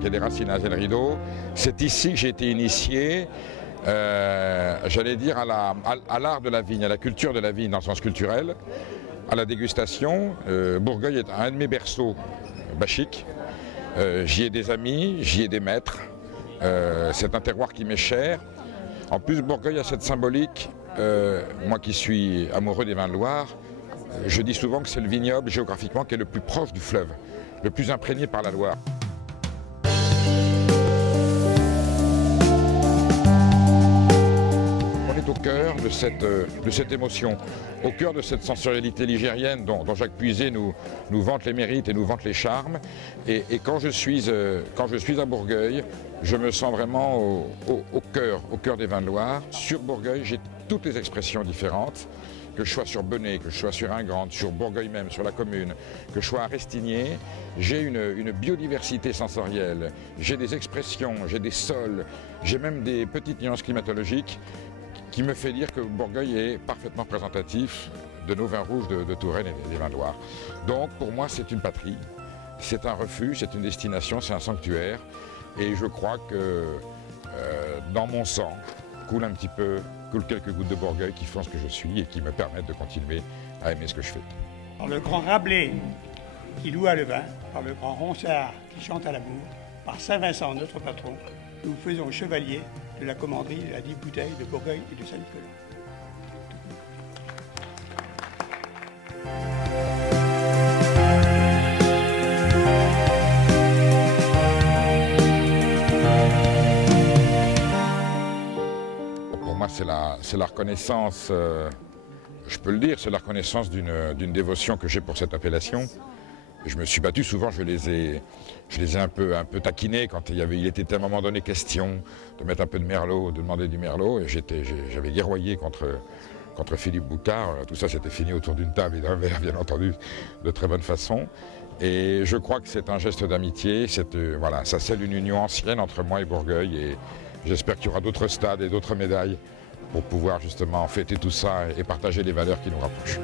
qui a des racines à Azel-Rideau. C'est ici que j'ai été initié, j'allais dire, à l'art de la vigne, à la culture de la vigne dans le sens culturel, à la dégustation. Bourgueil est un de mes berceaux bachiques. J'y ai des amis, j'y ai des maîtres. C'est un terroir qui m'est cher. En plus, Bourgueil a cette symbolique. Moi qui suis amoureux des vins de Loire, je dis souvent que c'est le vignoble géographiquement qui est le plus proche du fleuve, le plus imprégné par la Loire. On est au cœur de cette émotion, au cœur de cette sensorialité ligérienne dont Jacques Puiset nous vante les mérites et nous vante les charmes. Et quand je suis à Bourgueil, je me sens vraiment au cœur des vins de Loire. Sur Bourgueil, j'ai toutes les expressions différentes, que je sois sur Benay, que je sois sur Ingrande, sur Bourgueil même, sur la commune, que je sois à Restigné, j'ai une biodiversité sensorielle, j'ai des expressions, j'ai des sols, j'ai même des petites nuances climatologiques qui me fait dire que Bourgueil est parfaitement représentatif de nos vins rouges de Touraine et des vins de Loire. Donc pour moi c'est une patrie, c'est un refuge, c'est une destination, c'est un sanctuaire et je crois que dans mon sang coulent quelques gouttes de Bourgueil qui font ce que je suis et qui me permettent de continuer à aimer ce que je fais. Par le grand Rabelais qui loue à le vin, par le grand Ronsard qui chante à l'amour, par Saint-Vincent notre patron, nous faisons chevalier de la commanderie de la 10 bouteilles de Bourgueil et de Saint-Nicolas. Pour moi, c'est la reconnaissance, je peux le dire, c'est la reconnaissance d'une dévotion que j'ai pour cette appellation. Je me suis battu, souvent je les ai un peu taquinés quand il était à un moment donné question de mettre un peu de merlot, de demander du merlot, et j'avais guerroyé contre Philippe Boucard. Tout ça s'était fini autour d'une table et d'un verre, bien entendu, de très bonne façon. Et je crois que c'est un geste d'amitié, voilà, ça scelle une union ancienne entre moi et Bourgueil, et j'espère qu'il y aura d'autres stades et d'autres médailles pour pouvoir justement fêter tout ça et partager les valeurs qui nous rapprochent.